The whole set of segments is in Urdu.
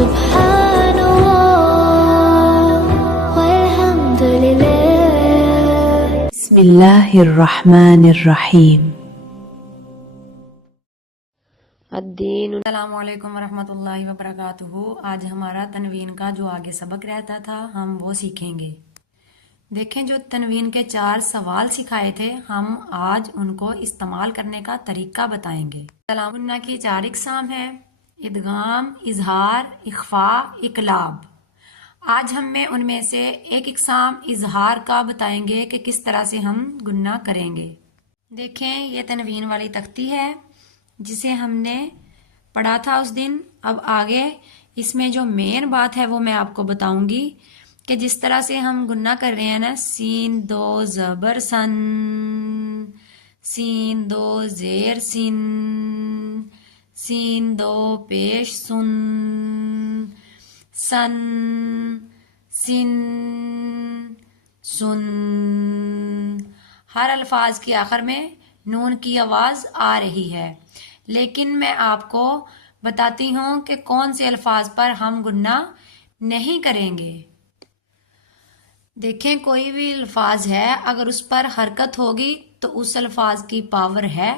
سبحان اللہ والحمد للہ۔ بسم اللہ الرحمن الرحیم۔ السلام علیکم ورحمۃ اللہ وبرکاتہ۔ آج ہمارا تنوین کا جو آگے سبق رہتا تھا ہم وہ سیکھیں گے۔ دیکھیں جو تنوین کے 4 سوال سکھائے تھے ہم آج ان کو استعمال کرنے کا طریقہ بتائیں گے۔ تلامنا کی 4 اقسام ہیں: ادغام، اظہار، اخفاء، اقلاب۔ آج ہم ان میں سے ایک اقسام اظہار کا بتائیں گے کہ کس طرح سے ہم گننا کریں گے۔ دیکھیں یہ تنوین والی تختی ہے جسے ہم نے پڑھا تھا اس دن۔ اب آگے اس میں جو مین بات ہے وہ میں آپ کو بتاؤں گی کہ جس طرح سے ہم گننا کر رہے ہیں نا، سین 2 زبر سن، سین 2 زیر سن، سین 2 پیش سن، سن، سن، سن۔ ہر الفاظ کے آخر میں نون کی آواز آ رہی ہے، لیکن میں آپ کو بتاتی ہوں کہ کون سے الفاظ پر ہم گننا نہیں کریں گے۔ دیکھیں کوئی بھی الفاظ ہے اگر اس پر حرکت ہوگی تو اس الفاظ کی پاور ہے،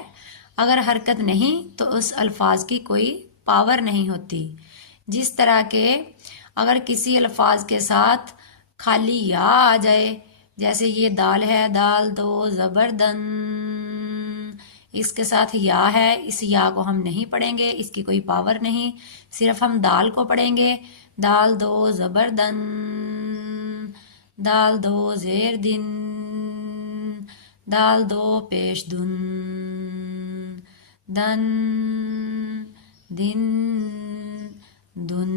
اگر حرکت نہیں تو اس الفاظ کی کوئی پاور نہیں ہوتی۔ جس طرح کہ اگر کسی الفاظ کے ساتھ خالی یا آ جائے، جیسے یہ دال ہے، دال 2 زبر دن، اس کے ساتھ یا ہے، اس یا کو ہم نہیں پڑھیں گے، اس کی کوئی پاور نہیں، صرف ہم دال کو پڑھیں گے۔ دال 2 زبر دن، دال 2 زیر دن، دال 2 پیش دن، دن، دن، دن۔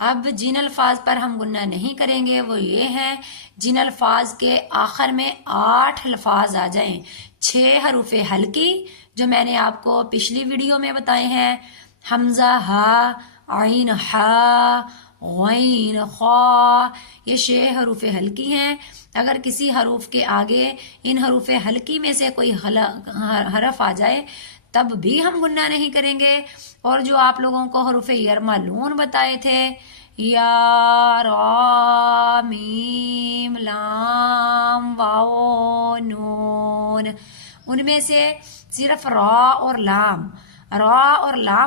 اب جن الفاظ پر ہم گننا نہیں کریں گے وہ یہ ہیں جن الفاظ کے آخر میں 8 الفاظ آ جائیں، 6 حروف ہلکی جو میں نے آپ کو پچھلی ویڈیو میں بتائے ہیں: حمزہ ہا، عین ہا، غین خا، یہ 6 حروف ہلکی ہیں۔ اگر کسی حروف کے آگے ان حروف ہلکی میں سے کوئی حرف آ جائے تب بھی ہم گننا نہیں کریں گے۔ اور جو آپ لوگوں کو حروف یرملون بتائے تھے، یا، را، میم، لام، واو، نون، ان میں سے صرف را اور لام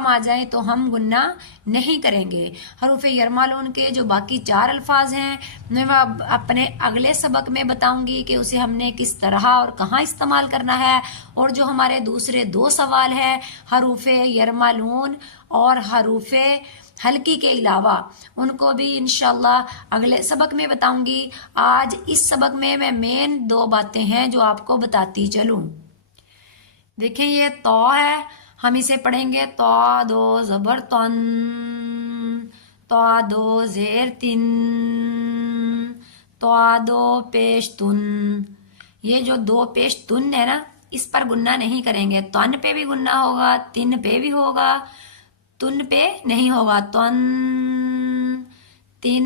آ جائیں تو ہم گننا نہیں کریں گے۔ حروف یرملون کے جو باقی 4 الفاظ ہیں میں اپنے اگلے سبق میں بتاؤں گی کہ اسے ہم نے کس طرح اور کہاں استعمال کرنا ہے۔ اور جو ہمارے دوسرے 2 سوال ہیں حروف یرملون اور حروف ہلکی کے علاوہ، ان کو بھی انشاءاللہ اگلے سبق میں بتاؤں گی۔ آج اس سبق میں مین 2 باتیں ہیں جو آپ کو بتاتی چلوں۔ دیکھیں یہ تو ہے، ہم اسے پڑھیں گے تو 2 زبر تن، تو 2 زیر تن، تو 2 پیش تن۔ یہ جو 2 پیش تن ہے نا، اس پر گننا نہیں کریں گے۔ تن پہ بھی گننا ہوگا، تن پہ بھی ہوگا، تن پہ نہیں ہوگا۔ تن، تن،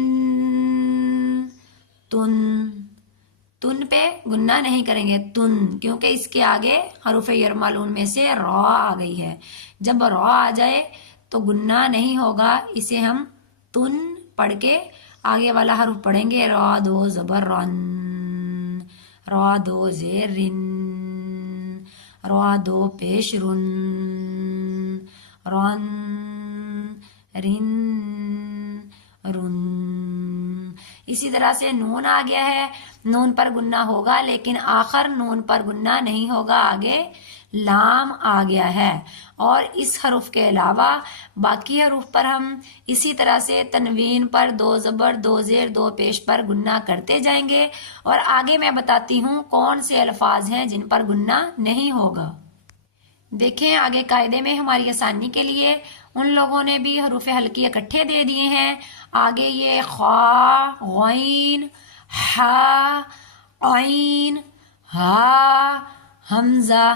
تن، تن پہ گننا نہیں کریں گے، تن، کیونکہ اس کے آگے حروف یرملون میں سے را آ گئی ہے۔ جب را آ جائے تو گننا نہیں ہوگا، اسے ہم تن پڑھ کے آگے والا حرف پڑھیں گے۔ را 2 زبر رن، را 2 زیر رن، را 2 پیش رن، رن، رن، رن۔ اسی طرح سے نون آ گیا ہے، نون پر گننا ہوگا لیکن آخر نون پر گننا نہیں ہوگا، آگے لام آ گیا ہے۔ اور اس حرف کے علاوہ باقی حروف پر ہم اسی طرح سے تنوین پر 2 زبر 2 زیر 2 پیش پر گننا کرتے جائیں گے۔ اور آگے میں بتاتی ہوں کون سے الفاظ ہیں جن پر گننا نہیں ہوگا۔ دیکھیں آگے قاعدے میں ہماری آسانی کے لیے ان لوگوں نے بھی حروف ہلکی اکٹھے دے دیے ہیں۔ آگے یہ خا، غین، ہا، عین، ہا، حمزہ،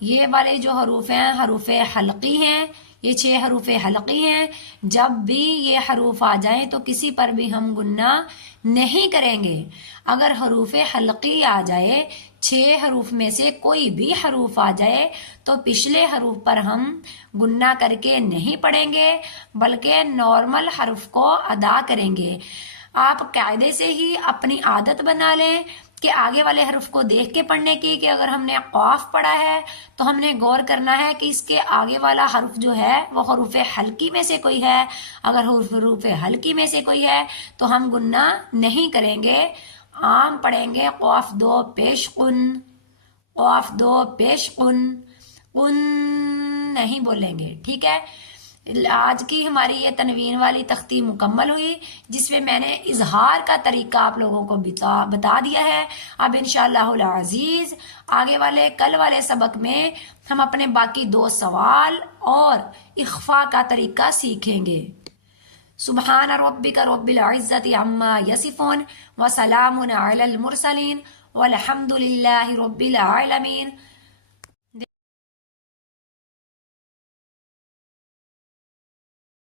یہ والے جو حروف ہیں حروف حلقی ہیں، یہ 6 حروف حلقی ہیں۔ جب بھی یہ حروف آ جائیں تو کسی پر بھی ہم گننا نہیں کریں گے۔ اگر حروف حلقی آ جائے 6 حروف میں سے کوئی بھی حروف آ جائے تو پچھلے حروف پر ہم گننا کر کے نہیں پڑھیں گے بلکہ نارمل حرف کو ادا کریں گے۔ آپ قاعدے سے ہی اپنی عادت بنا لیں کہ آگے والے حرف کو دیکھ کے پڑھنے کی، کہ اگر ہم نے قاف پڑھا ہے تو ہم نے غور کرنا ہے کہ اس کے آگے والا حرف جو ہے وہ حروف حلقی میں سے کوئی ہے، اگر حروف حلقی میں سے کوئی ہے تو ہم گننا نہیں کریں گے، عام پڑھیں گے قاف دو پیش قن، قاف دو پیش قن، قن نہیں بولیں گے، ٹھیک ہے۔ آج کی ہماری یہ تنوین والی تختی مکمل ہوئی جس میں میں نے اظہار کا طریقہ آپ لوگوں کو بتا دیا ہے۔ اب انشاءاللہ العزیز آگے والے کل والے سبق میں ہم اپنے باقی 2 سوال اور اخفاء کا طریقہ سیکھیں گے۔ سبحان ربک رب العزت عما یصفون وسلام علی المرسلین والحمد للہ رب العالمین۔